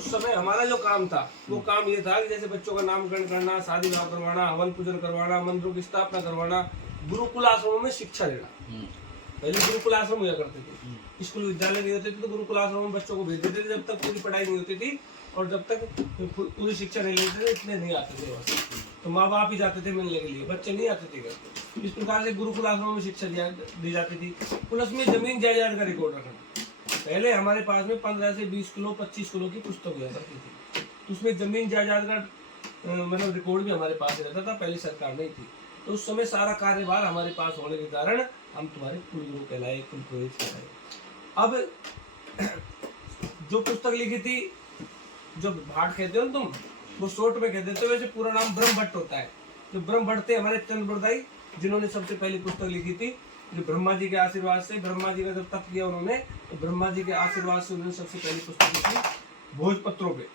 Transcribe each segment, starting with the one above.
उस समय हमारा जो काम था वो काम ये था कि जैसे बच्चों का नामकरण करना, शादी विवाह करवाना, हवन पूजन करवाना, मंदिरों की स्थापना करवाना, गुरुकुल आश्रमों में शिक्षा देना। पहले गुरुकुल आश्रम हुआ करते थे, स्कूल विद्यालय नहीं होते थे, तो गुरुकुल आश्रम में बच्चों को भेज देते थे जब तक पूरी पढ़ाई नहीं होती थी और जब तक पूरी शिक्षा नहीं लेते थे, इतने नहीं आते थे वहाँ। तो माँ बाप ही जाते थे मिलने के लिए, बच्चे नहीं आते थे घर। इस प्रकार से गुरुकुल आश्रम में शिक्षा दी जाती थी। प्लस में जमीन जायदाद का रिकॉर्ड रखना। पहले हमारे पास में 15 से 20 किलो 25 किलो की पुस्तक हुआ करती थी, तो उसमें जमीन जायदाद का मतलब रिकॉर्ड भी हमारे पास रहता था। पहले सरकार नहीं थी, तो उस समय सारा कार्यभार हमारे पास होने के कारण हम तुम्हारे कुलगुरु कहलाए, कुलपुरोहित कहलाए। अब जो पुस्तक लिखी थी, जो भाट कहते हो ना तुम, वो शॉर्ट में कह देते हो, वैसे पूरा नाम ब्रह्म भट्ट होता है। जो ब्रह्म भट्ट थे हमारे चंद्रप्रदायी, जिन्होंने सबसे पहली पुस्तक लिखी थी, जो ब्रह्मा जी के आशीर्वाद से, ब्रह्मा जी का जब तप किया उन्होंने, तो ब्रह्मा जी के आशीर्वाद से उन्होंने सबसे पहली पुस्तक लिखी भोजपत्रों पे।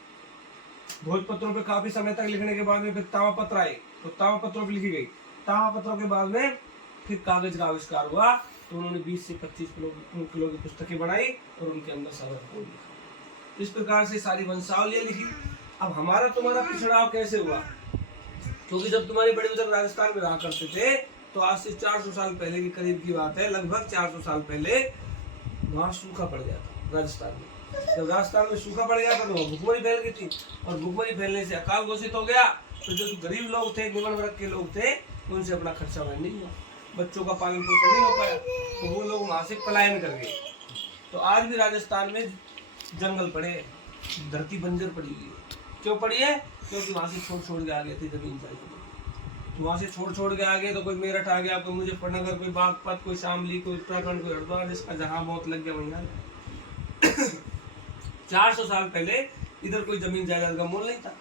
भोजपत्रों पे काफी समय तक लिखने के बाद में फिर ताम्रपत्र आए, तो ताम्रपत्रों पे लिखी गई। ताम्रपत्रों के बाद में फिर कागज का आविष्कार हुआ, तो उन्होंने 20 से 25 किलो की पुस्तकें बनाई और उनके अंदर सारा रिकॉर्ड लिखा। इस प्रकार से सारी वंशावलियां लिखी। अब हमारा तुम्हारा पिछड़ाव कैसे हुआ? क्योंकि जब तुम्हारे बड़े बुजुर्ग राजस्थान में रहा करते थे, तो आज से 400 साल पहले के करीब की बात है, लगभग 400 साल पहले वहाँ सूखा पड़ गया था राजस्थान में। जब राजस्थान में सूखा पड़ गया था तो भुखमरी फैल गई थी, और भुखमरी फैलने से अकाल घोषित हो गया। तो जो गरीब लोग थे, निम्न वर्ग के लोग थे, उनसे अपना खर्चा वहन नहीं हुआ, बच्चों का पालन पोषण नहीं हो पाया, तो वो लोग वहाँ से पलायन कर गए। तो आज भी राजस्थान में जंगल पड़े, धरती बंजर पड़ी हुई है। क्यों पड़ी है? क्योंकि वहाँ से छोड़ के आ गए थे जमीन जायदाद। तो वहाँ से छोड़ के आ गए, तो कोई मेरठ आ गया, कोई मुजफ्फरनगर, कोई बागपत, कोई शामली, कोई उत्तराखंड, कोई हरिद्वार, जिसका जहाँ मौत लग गया वहीं आ गया। 400 साल पहले इधर कोई जमीन जायदाद का मोल नहीं था,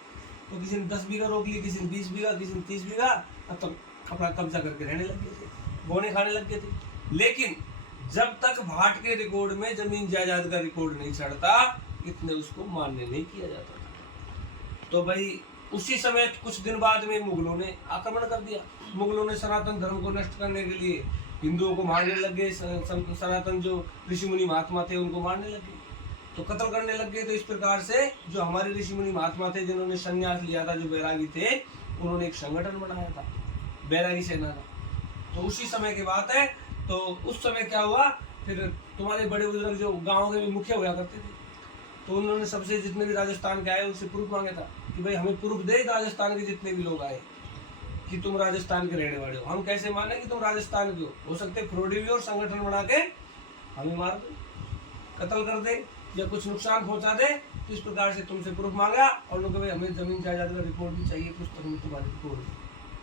तो किसी ने 10 बीघा रोक ली, किसी ने 20 बीघा, किसी ने 30 बीघा, तो अपना कब्जा करके रहने लग गए थे, बोने खाने लग गए थे। लेकिन जब तक भाट के रिकॉर्ड में जमीन जायदाद का रिकॉर्ड नहीं चढ़ता, इतने उसको मान्य नहीं किया जाता था। तो भाई उसी समय कुछ दिन बाद में मुगलों ने आक्रमण कर दिया। मुगलों ने सनातन धर्म को नष्ट करने के लिए हिंदुओं को मारने लग गए, सनातन जो ऋषि मुनि महात्मा थे उनको मारने लग गए, तो कत्ल करने लग गए। तो इस प्रकार से जो हमारे ऋषि मुनि महात्मा थे, जिन्होंने संन्यास लिया था, जो बैरागी थे, उन्होंने एक संगठन बनाया था, बैरागी सेना का। तो उसी समय की बात है। तो उस समय क्या हुआ, फिर तुम्हारे बड़े बुजुर्ग जो गाँव के मुखिया हुआ करते थे, तो उन्होंने सबसे जितने भी राजस्थान के आए उनसे प्रूफ मांगा था कि भाई हमें प्रूफ दे राजस्थान के जितने भी लोग आए कि तुम राजस्थान के रहने वाले हो। हम कैसे माने कि तुम राजस्थान के हो सकते फ्रॉडी भी और संगठन बना के हमें मार दे, कत्ल कर दे या कुछ नुकसान पहुंचा दे। तो इस प्रकार से तुमसे प्रूफ मांगा और लोग भाई हमें जमीन जायदाद का रिकॉर्ड भी चाहिए, पुस्तक में तुम्हारे रिकॉर्ड,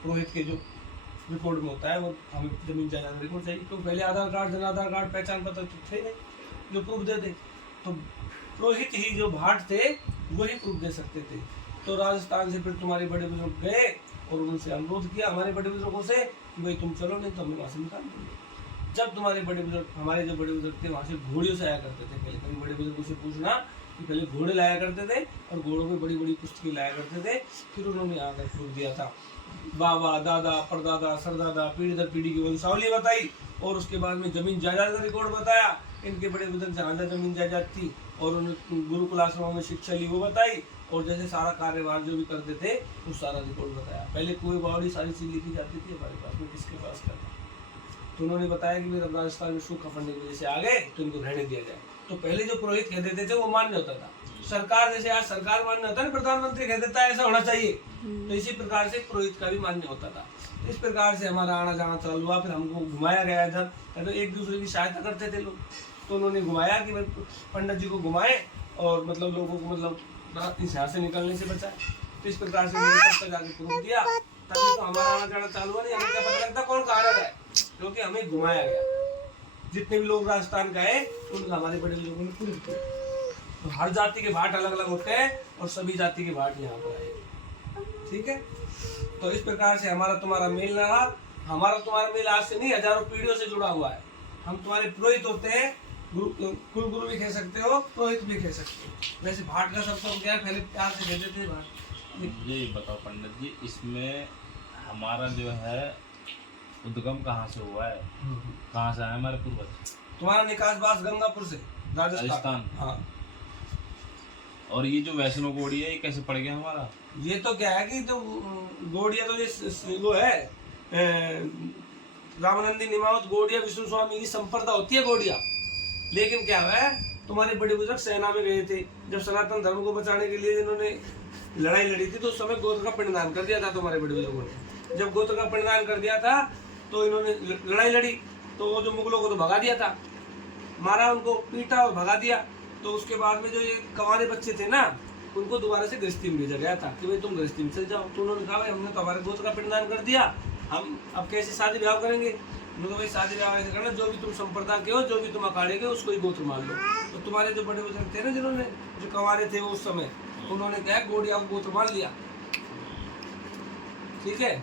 पुरोहित के जो रिकॉर्ड में होता है वो हमें जमीन जायदाद रिकॉर्ड चाहिए। तो पहले आधार कार्ड, जन आधार कार्ड, पहचान पत्र थे नहीं जो प्रूफ दे दे, तो पुरोहित ही जो भाट थे वही प्रूफ दे सकते थे। तो राजस्थान से फिर तुम्हारे बड़े बुजुर्ग गए और उनसे अनुरोध किया हमारे बड़े बुजुर्गों से कि भाई तुम चलो, नहीं तो हमें वहाँ से निकाल देंगे। जब तुम्हारे बड़े बुजुर्ग, हमारे जो बड़े बुजुर्ग थे, वहाँ से घोड़ियों से आया करते थे। पहले कभी बड़े बुजुर्गों से पूछना कि पहले घोड़े लाया करते थे और घोड़ों में बड़ी बड़ी पुस्तकें लाया करते थे। फिर उन्होंने आकर प्रूफ दिया था, बाबा, दादा, परदादा, सरदादा, पीढ़ी दर पीढ़ी की वंशावली बताई, और उसके बाद में जमीन जायदाद का रिकॉर्ड बताया, इनके बड़े बुजुर्ग जहाँ जहाँ जमीन जायदाद थी, और उन्होंने गुरुकुल आश्रमों में शिक्षा ली वो बताई, और जैसे सारा कार्यभार जो भी करते थे वो सारा रिकॉर्ड बताया। पहले कुएं बावड़ी सारी चीज लिखी जाती थी हमारे पास में, किसके पास करता। तो उन्होंने बताया कि जब राजस्थान में सूखा पड़ने की वजह से आ गए तो इनको रहने दिया जाए। तो पहले जो पुरोहित कह देते थे वो मान्य होता था। सरकार जैसे आज सरकार मान्य होता है ना, प्रधानमंत्री कह देता है ऐसा होना चाहिए, तो इसी प्रकार से पुरोहित का भी मान्य होता था। इस प्रकार से हमारा आना जाना चालू हुआ। फिर हमको घुमाया गया इधर, तो एक दूसरे की सहायता करते थे लोग, तो उन्होंने घुमाया कि भाई पंडित जी को घुमाए और मतलब लोगों को मतलब इस यहाँ से निकलने से बचाए। तो इस प्रकार से तक जाके प्रूफ दिया, तभी तो हमारा आना जाना चालू हुआ। नहीं हमें क्या पता लगता कौन कहाँ रह, क्योंकि हमें घुमाया गया। जितने भी लोग राजस्थान का है उनका हमारे बड़े लोगों ने प्रूफ किया। तो हर जाति के भाट अलग अलग होते हैं और सभी जाति के भाट यहाँ पर आए, ठीक है। तो इस प्रकार से हमारा तुम्हारा मेल रहा। हमारा तुम्हारा मेल आज से नहीं, हजारों पीढ़ियों से जुड़ा हुआ है। हम तुम्हारे पुरोहित होते हैं, कुलगुरु भी कह सकते हो, पुरोहित भी कह सकते हो। वैसे भाट का सब क्या है, पहले प्यार से कहते थे भाट। ये बताओ पंडित जी, इसमें हमारा जो है उद्गम कहाँ से हुआ है, कहाँ से आए हमारे पूर्वज? तुम्हारा निकास बास गंगापुर से, राजस्थान। हाँ। और ये जो वैष्णो घोड़ी है ये कैसे पड़ गया हमारा? ये तो क्या है कि तो गौड़िया तो ये वो है रामानंदी निमावत गौड़िया विष्णु स्वामी की संप्रदा होती है गौड़िया। लेकिन क्या है तुम्हारे बड़े बुजुर्ग सेना में गए थे, जब सनातन धर्म को बचाने के लिए जिन्होंने लड़ाई लड़ी थी तो उस समय गोत्र का पिंडदान कर दिया था तुम्हारे बड़े बुजुर्गों ने। जब गोत्र का पिंडदान कर दिया था तो इन्होंने लड़ाई लड़ी, तो वो जो मुगलों को तो भगा दिया था, मारा उनको, पीटा और भगा दिया। तो उसके बाद में जो ये कवारे बच्चे थे ना उनको दोबारा से गृहस्थी में भेजा गया था कि भाई तुम गृहस्थी में चल जाओ। तो उन्होंने कहा भाई हमने तो हमारे गोत्र का पिंडदान कर दिया, हम अब कैसे शादी ब्याह करेंगे? उन्होंने भाई शादी ब्याह ऐसे करना, जो भी तुम संप्रदाय के हो, जो भी तुम अखाड़े के, उसको ही गोत्र मान लो। तो तुम्हारे जो बड़े बुजुर्ग थे ना जिन्होंने जो कवारे थे वो उस समय, उन्होंने क्या है गौड़िया को गोत्र मान लिया। ठीक है,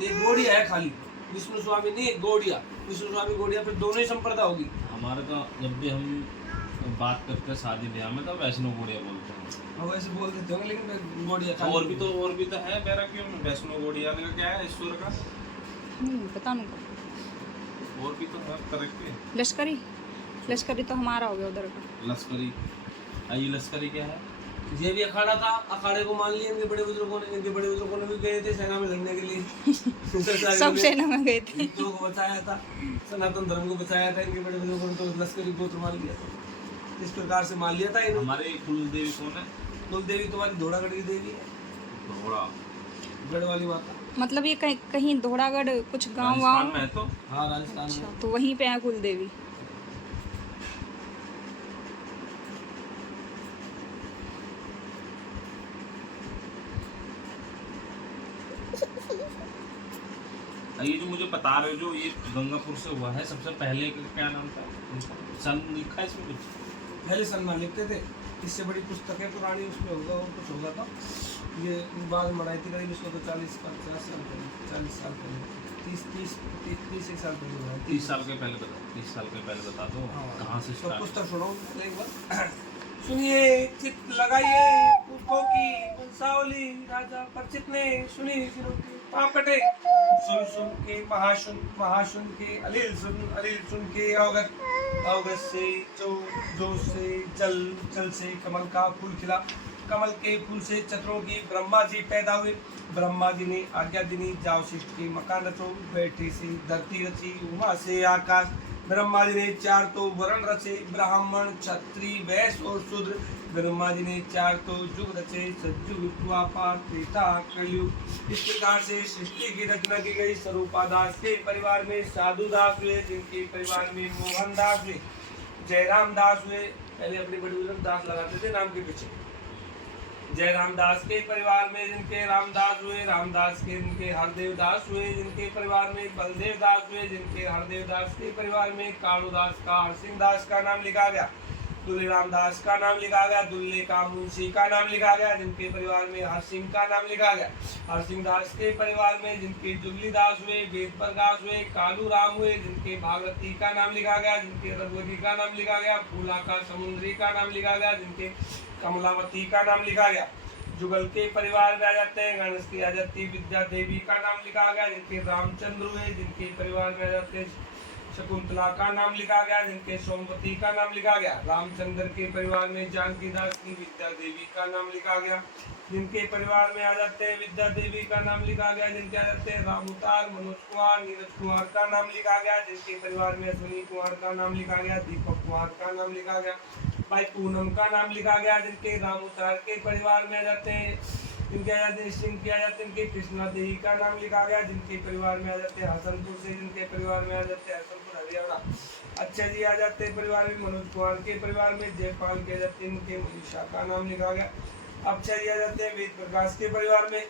ये गौड़िया है खाली, विष्णु स्वामी नहीं, गौड़िया, विष्णु स्वामी गौड़िया, फिर दोनों ही संप्रदाय होगी। हमारे तो जब भी हम बात करते हैं शादी ब्याह में तो वैष्णो घोड़िया बोलते हैं। हाँ वैसे बोल देते होंगे, लेकिन गौड़िया खाली। और भी तो है मेरा, क्यों वैष्णो घोड़िया का क्या है ईश्वर का? पता नहीं। और भी तो हर तरह के। लश्करी तो हमारा हो गया उधर का। लश्करी, ये लश्करी क्या है? ये भी अखाड़ा था, अखाड़े को मान लिया इनके बड़े बुजुर्गों ने। इनके बड़े बुजुर्गों ने भी गए थे सेना में लड़ने के लिए सब सेना में गए थे, हिंदुओं को बचाया था, सनातन धर्म को बचाया था। इनके बड़े बुजुर्गों ने तो लश्करी गोत्र मान लिया, इस प्रकार से मान लिया था इन्होंने। हमारे कुल देवी कौन है? कुल देवी तुम्हारी धोड़ागढ़ की देवी है, घोड़ा गढ़ वाली माता। मतलब ये कहीं धोड़ागढ़ कुछ गांव राजस्थान में है तो। हाँ राजस्थान अच्छा, में। तो वहीं पे है कुल देवी। ये जो मुझे बता रहे हो जो ये गंगापुर से हुआ है, सबसे पहले का क्या नाम था? सन लिखा है इसमें कुछ? पहले सलमान लिखते थे, इससे बड़ी पुस्तकें पुरानी उसमें होगा और कुछ होगा था। ये बाद में बनाई थी करीब इसको तो 40-50 साल पहले, 40 साल पहले, 30 एक साल पहले बनाई थी। 30 साल के पहले बता, 30 साल के पहले बता दो कहाँ से तो स्टार्ट? पुस्तक सुनो एक बार। सुनिए चित लगाइए पुष्पों की वंशावली, राजा परिचित ने सुनी सिरों के पापटे। सुन सुन के महाशुन के अलील सुन के अवगत से जो से जल से कमल का फूल खिला, कमल के फूल से चतुरों की ब्रह्मा जी पैदा हुए। ब्रह्मा जी ने आज्ञा दिनी, जाओ सृष्टि मकान रचो, बैठी सी धरती रची, उमा से आकाश। ब्रह्मा जी ने 4 तो वर्ण रचे, ब्राह्मण क्षत्रिय वैश्य और शूद्र। ब्रह्मा जी ने 4 तो युग रचे, सतयुग द्वापर त्रेता कलयुग। इस प्रकार से सृष्टि की रचना की गई। स्वरूपा दास के परिवार में साधु दास हुए, जिनके परिवार में मोहन दास हुए, जयराम दास हुए। पहले अपने बड़े बुजुर्ग दास लगाते थे नाम के पीछे। जयराम दास के परिवार में जिनके रामदास हुए, रामदास के जिनके हरदेव दास हुए, जिनके परिवार में बलदेव दास हुए, जिनके हरदेव दास के परिवार में कालू दास का हरसिंह दास का नाम लिखा गया, दुल्ले रामदास का नाम लिखा गया, दुल्ले का मुंशी का नाम लिखा गया, जिनके परिवार में हरसिंह का नाम लिखा गया। हरसिंह दास के परिवार में जिनके जुगली दास हुए, वेद प्रकाश हुए, कालू राम हुए, जिनके भागवती का नाम लिखा गया, जिनके रघुवती का नाम लिखा गया, फूला का समुद्री का नाम लिखा गया, जिनके कमलावती का नाम लिखा गया। जुगल के परिवार में आ जाते हैं, गणेश की आ जाती विद्या देवी का नाम लिखा गया, जिनके रामचंद्र हुए, जिनके परिवार में आ जाते शकुंतला का नाम लिखा गया, जिनके सोमवती का नाम लिखा गया। रामचंद्र के परिवार में जानकी दास की विद्या देवी का नाम लिखा गया, जिनके परिवार में आ जाते हैं विद्या देवी का नाम लिखा गया, जिनके आ जाते हैं रामउतार, मनोज कुमार, नीरज कुमार का नाम लिखा गया, जिनके परिवार में अश्विनी कुमार का नाम लिखा गया, दीपक कुमार का नाम लिखा गया, भाई पूनम का नाम लिखा गया, जिनके रामउतार के परिवार में आ जाते हैं जिनके आ जाते हैं सिंह के आ जाते हैं, जिनके कृष्णा देवी का नाम लिखा गया, जिनके परिवार में आ जाते हैं हसनपुर से, जिनके परिवार में आ जाते हैं हसनपुर हरियाणा। अच्छा जी आ जाते हैं परिवार में मनोज कुमार के परिवार में जयपाल के आ जाते हैं, इनके मनीषा का नाम लिखा गया। अच्छा जी आ जाते हैं वेद प्रकाश के परिवार में,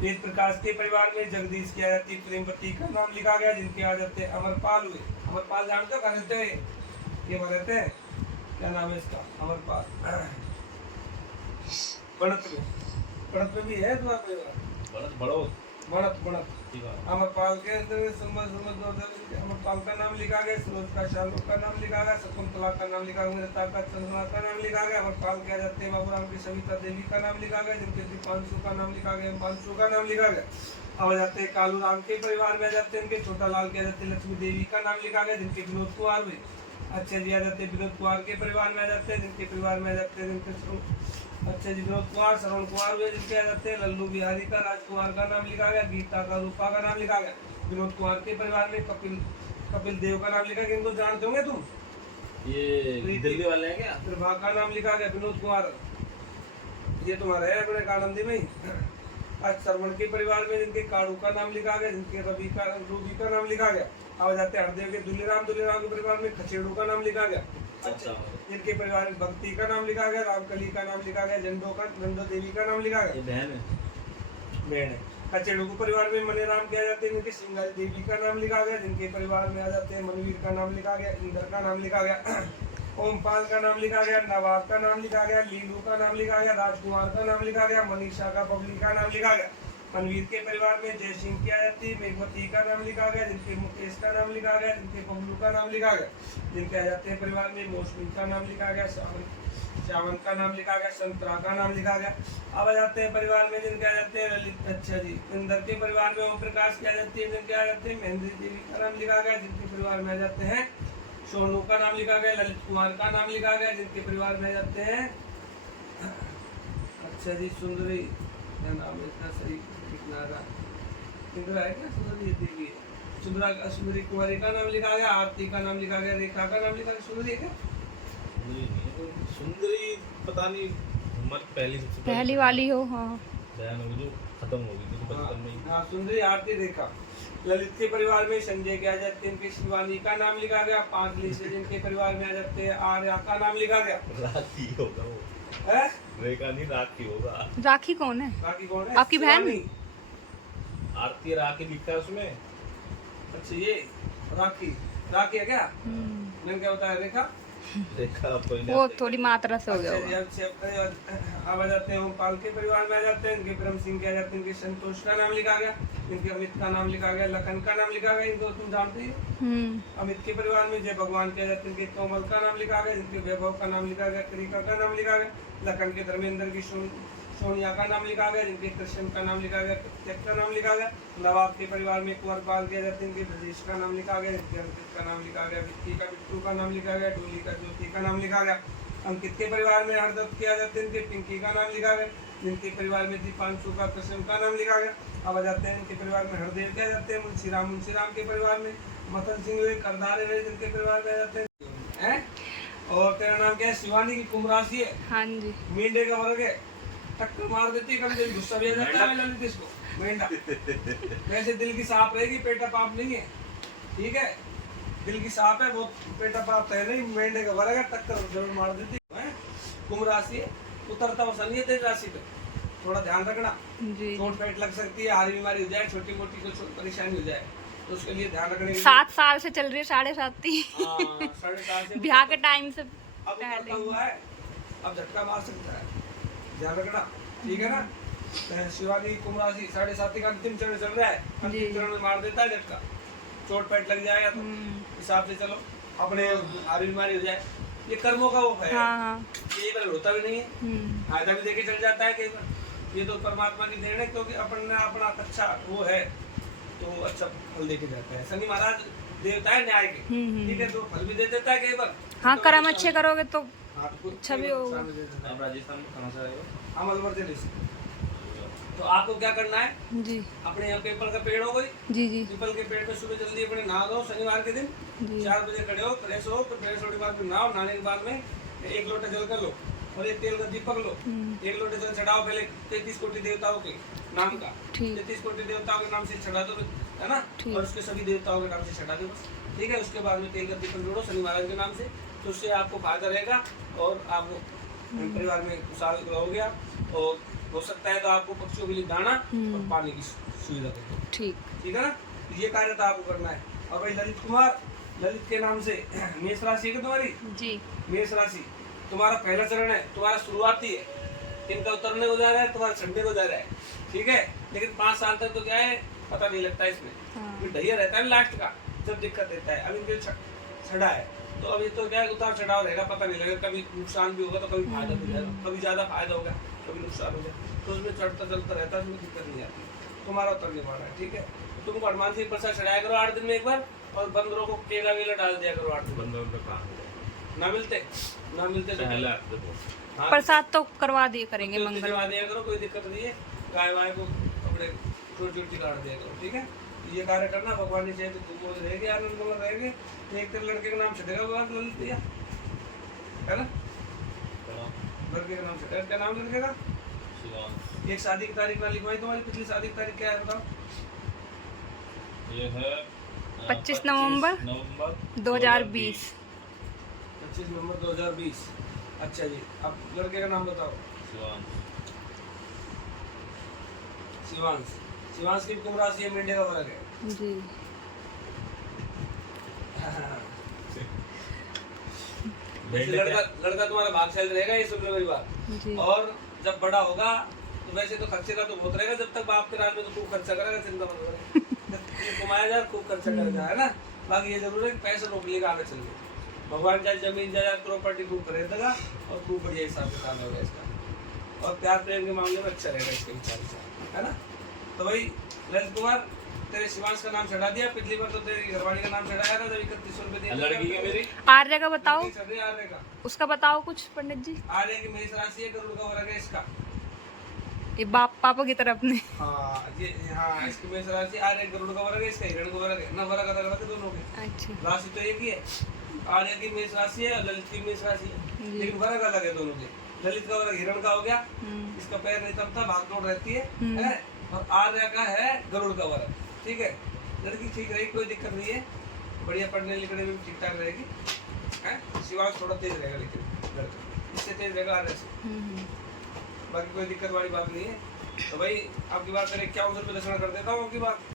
वेद प्रकाश के परिवार में जगदीश की आ जाती है प्रेमवती का नाम लिखा गया, जिनके आ जाते हैं अमरपाल हुए। अमरपाल जानते हो कहाँ रहते हो? ये रहते हैं, क्या नाम है इसका? अमरपाल बनत में भी है तुम्हारा परिवार? बनत अमरपाल के अमरपाल का नाम लिखा गया, सूरज का शाहरुख का नाम लिखा गया, शकुंतला का नाम लिखा गया, का चंद्रमा का नाम लिखा गया। अमरपाल के आ जाते हैं बाबूराम की सविता देवी का नाम लिखा गया, जिनके दीपांशु का नाम लिखा गया, पांशु का नाम लिखा गया। अब आ जाते हैं कालू राम के परिवार में आ जाते हैं, इनके छोटा लाल के आ जाते हैं लक्ष्मी देवी का नाम लिखा गया, जिनके विनोद कुमार हुए। अच्छा जी, आ जाते हैं विनोद कुमार के परिवार में आ जाते हैं, जिनके परिवार में आ जाते हैं अच्छा जी विनोद कुमार, श्रवण कुमार हुए जिनके आ जाते हैं, लल्लू बिहारी का, राजकुमार का नाम लिखा गया, गीता का, रूपा का नाम लिखा गया। विनोद कुमार के परिवार में कपिल देव का नाम लिखा गया, इनको जानते होंगे तुम, ये दिल्ली वाले हैं क्या? प्रभा का नाम लिखा गया, विनोद कुमार ये तुम्हारा है अपने आनंदी में ही। आज श्रवण के परिवार में जिनके काड़ू का नाम लिखा गया, जिनके रूबी का नाम लिखा गया। अब जाते हैं हरदेव के दुल्लीराम के परिवार में खचेड़ू का नाम लिखा गया। अच्छा, जिनके परिवार में भक्ति का नाम लिखा गया, रामकली का नाम लिखा गया, झंडो देवी का नाम लिखा गया, बहन है। खचेड़ू के परिवार में मनीराम के आ जाते हैं, जिनके सिंगारी देवी का नाम लिखा गया, जिनके परिवार में आ जाते हैं मनवीर का नाम लिखा गया, इंद्र का नाम लिखा गया, ओमपाल का नाम लिखा गया, नवाब का नाम लिखा गया, लीलू का नाम लिखा गया, राजकुमार का नाम लिखा गया, मनीषा का बबली का नाम लिखा गया। मनवीर के परिवार में जय सिंह की आ जाती है, मेघवती का नाम लिखा गया, जिनके मुकेश का नाम लिखा गया, जिनके बबलू का नाम लिखा गया। जिनके आ जाते हैं परिवार में मौसमी का नाम लिखा गया, श्यामन का नाम लिखा गया, संतरा का नाम लिखा गया। अब आ जाते हैं परिवार में जिनके आ जाते हैं ललित, अच्छा जी इंदर के परिवार में ओम प्रकाश की आ जाती है, जिनके आ जाते हैं महेंद्री देवी का नाम लिखा गया, जिनके परिवार में आ जाते हैं सोनू का नाम लिखा गया, ललित कुमार का नाम लिखा गया, जिनके परिवार में आ जाते हैं अच्छा जी सुंदरी, क्या नाम है इतना सही लिखना रहा, इंदिरा है क्या, सुंदरी देवी है, सुंदरी कुमारी का नाम लिखा गया, आरती का नाम लिखा गया, रेखा का नाम लिखा गया, सुंदरी है क्या? सुंदरी पता नहीं, उम्र पहली वाली हो। हाँ बहन होगी जो खत्म होगी तो बचपन में ही। हाँ सुंदरी, आरती, रेखा। ललित के परिवार में संजय के आ जाते हैं, इनके शिवानी का नाम लिखा गया। पांचली से जिनके परिवार में आ जाते हैं आर्या का नाम लिखा गया। राखी होगा वो, है रेखा नहीं राखी होगा। राखी कौन है? राखी कौन है? आपकी बहन? आरती राखी लिखा है उसमें। अच्छा ये राखी है क्या? मैंने क्या बताया, रेखा रेखा वो थोड़ी मात्रा से हो गया होगा। अब आ जाते हैं ओमपाल के परिवार में आ जाते हैं, इनके ब्रह्म सिंह के आ जाते हैं, इनके संतोष का नाम लिखा गया, इनके अमित का नाम लिखा गया, लखन का नाम लिखा गया, इनको तुम जानते हो। अमित के परिवार में जय भगवान के आ जाते हैं, इनके कोमल का नाम लिखा गया, इनके वैभव का नाम लिखा गया, क्रिका का नाम लिखा गया। लखन के धर्मेंद्र की सोनिया का नाम लिखा गया, जिनके कृष्ण का नाम लिखा गया, प्रत्यक का नाम लिखा गया। नवाब के परिवार में कुंवर पाल के आ जाते हैं, इनके ब्रजेश का नाम लिखा गया, इनके अंकित का नाम लिखा गया, विक्की का बिट्टू का नाम लिखा गया, डोली का ज्योति का नाम लिखा गया। अंकित के परिवार में हरदत्त के आ जाते हैं, इनके पिंकी का नाम लिखा गया, जिनके परिवार में दीपांशु का कृष्ण का नाम लिखा गया। अब आ जाते हैं इनके परिवार में हरदेव के आ जाते हैं, मुंशीराम के परिवार में मदन सिंह हुए, करदार है जिनके परिवार में आ जाते हैं। और तेरा नाम क्या है? शिवानी की कुंभ राशि है। हाँ जी। मेंढे का वर्ग है, टक्कर मार देती है, कभी गुस्सा भी आ जाता है ललित इसको, मेंढा। वैसे दिल की साफ रहेगी, पेटा पाप नहीं है, ठीक है, दिल की साफ है, वो पेटा पाप है नहीं, मेंढे का वर्ग है, टक्कर जरूर मार देती है। कुंभ राशि है, उतरता हुआ शनि है तेरी राशि पे, थोड़ा ध्यान रखना, चोट पेट लग सकती है, हारी बीमारी हो जाए, छोटी मोटी कुछ परेशानी हो जाए, तो उसके लिए ध्यान रखने के 7 साल से चल रही है, 7.5 7.5 ब्याह के टाइम से अब पहले हुआ है, अब झटका मार सकता है, ध्यान रखना, ठीक है ना। शिवानी कुंभ राशि 7.5 का अंतिम चरण चल रहा है, अंतिम चरण में मार देता है झटका, चोट पेट लग जाएगा तो हिसाब से चलो, अपने हारी बीमारी हो जाए, ये कर्मों का वो है। यही बार होता भी नहीं है, फायदा भी देके चल जाता है कई बार, ये तो परमात्मा की देन है, क्योंकि अपन अपना अच्छा वो है तो अच्छा फल देके जाता है। शनि महाराज देवता है न्याय के, ठीक है, तो फल भी दे देता है कई बार। हाँ, कर्म अच्छे करोगे तो अच्छा भी होगा। आप राजस्थान में कहाँ से आए हो? हम अलवर जिले से। तो आपको क्या करना है जी, अपने यहाँ पीपल का पेड़ हो कोई, जी जी पीपल के पेड़ पे सुबह जल्दी अपने नहा दो, शनिवार के दिन 4 बजे खड़े हो, फ्रेश हो, तो फ्रेश होने के बाद नहाओ, नहाने के बाद में 1 लोटा जल कर लो और 1 तेल का दीपक लो, 1 लोटे जल चढ़ाओ, पहले 33 कोटि देवताओं के नाम का, 33 कोटि देवताओं के नाम से चढ़ा दो, है ना, और उसके सभी देवताओं के नाम से चढ़ा दो बस, ठीक है। उसके बाद में तेल का दीपक जोड़ो शनि महाराज के नाम से, तो उससे आपको फायदा रहेगा और आप परिवार में खुशहाल रहोगे आप, और हो सकता है तो आपको पक्षियों के लिए दाना और पानी की सुविधा कर दो, ठीक है ना। ये कार्य तो आपको करना है। और भाई ललित कुमार, ललित के नाम से मेष राशि है तुम्हारी जी, मेष राशि तुम्हारा पहला चरण है, तुम्हारा शुरुआती है, इनका उतरने को जा रहा है, तुम्हारा चढ़ने को जा रहा है, ठीक है, लेकिन 5 साल तक तो क्या है पता नहीं लगता इसमें, ढैया रहता है लास्ट का जब दिक्कत देता है। अब इनके चढ़ा है तो अभी तो क्या है उतार चढ़ाव रहेगा, पता नहीं लगेगा, कभी नुकसान भी होगा तो कभी फायदा भी जाएगा, कभी ज्यादा फायदा होगा, कभी नुकसान हो जाए, तो उसमें चढ़ता चलता रहता है, उसमें दिक्कत नहीं आती। तुम्हारा उतरने वाला है, ठीक है, तुमको हनुमान जी प्रसाद चढ़ाया करो 8 दिन में एक बार, और बंदरों को केला वेला डाल दिया करो आटे में। बंदर तो कहाँ है? ना मिलते तो पहले आते थे। हाँ, प्रसाद तो करवा दिए करेंगे तो मंगल। भिजवा दिया करो, कोई दिक्कत नहीं है। गाय वाय को कपड़े छोटी छोटी काट दिया करो, ठीक है। ये कार्य करना, भगवान ने चाहे तो तुम बोल रहेंगे, आनंद में रहेंगे। एक तेरे लड़के का नाम छटेगा भगवान ललित दिया है ना, लड़के का नाम छटेगा। क्या नाम लिखेगा? शिवांश। एक शादी की तारीख ना लिखवाई तुम्हारी, पिछली शादी की तारीख क्या है बताओ? ये है 25 नवंबर 2020। 25 नवंबर 2020। अच्छा जी, अब लड़के का नाम बताओ। शिवांश। शिवांश। शिवांश की कुंभ राशि है, मीडिया का वर्ग है। जी। वैसे लड़का तुम्हारा भागशाली रहेगा, ये सुन लो मेरी बात। जी। और जब बड़ा होगा तो वैसे तो खर्चे का तो बहुत रहेगा, जब तक बाप के राज में तो खूब खर्चा करेगा, चिंता मत करो। ये कमाया जाए खूब खर्चा करेगा, है ना। बाकी ये जरूर है कि पैसा रोक लेगा आगे चल के। भगवान चाहे जमीन जायदाद प्रॉपर्टी खूब खरीदेगा और खूब बढ़िया हिसाब किताब होगा इसका। और प्यार प्रेम के मामले में अच्छा रहेगा इसके विचार से, है ना। तो भाई ललित कुमार, तेरे शिवांश का नाम चढ़ा दिया। पिछली बार तो तेरी घरवाली का नाम चढ़ाया था, जब 3100 रुपये दिए। लड़की का मेरी आर्य का बताओ, आर्य का, उसका बताओ कुछ पंडित जी। आर्य की मेष राशि है, गरुड़ का वर्ग है इसका। ये बाप पापा की तरफ ने। हाँ ये, हाँ इसकी मेष राशि आर्य गरुड़ का वर्ग है, इसका हिरण का वर्ग है ना। वर्ग अलग अलग है दोनों के, अच्छा। राशि तो एक ही है। आर्य की मेष राशि है, ललित की मेष राशि है, लेकिन वर्ग अलग है दोनों के। ललित का वर्ग हिरण का हो गया, इसका पैर नितंबता भागदौड़ रहती है। और आर्य का है गरुड़ का वर्ग, ठीक है। लड़की ठीक रहेगी, कोई दिक्कत नहीं है, बढ़िया पढ़ने लिखने में भी ठीक ठाक रहेगी, है। शिवांश थोड़ा तेज रहेगा, लेकिन लड़का इससे तेज रहेगा आर्य से। बाकी कोई दिक्कत वाली बात नहीं है। तो भाई आपकी बात करें, 51 रुपये दक्षिणा कर देता हूँ आपकी बात।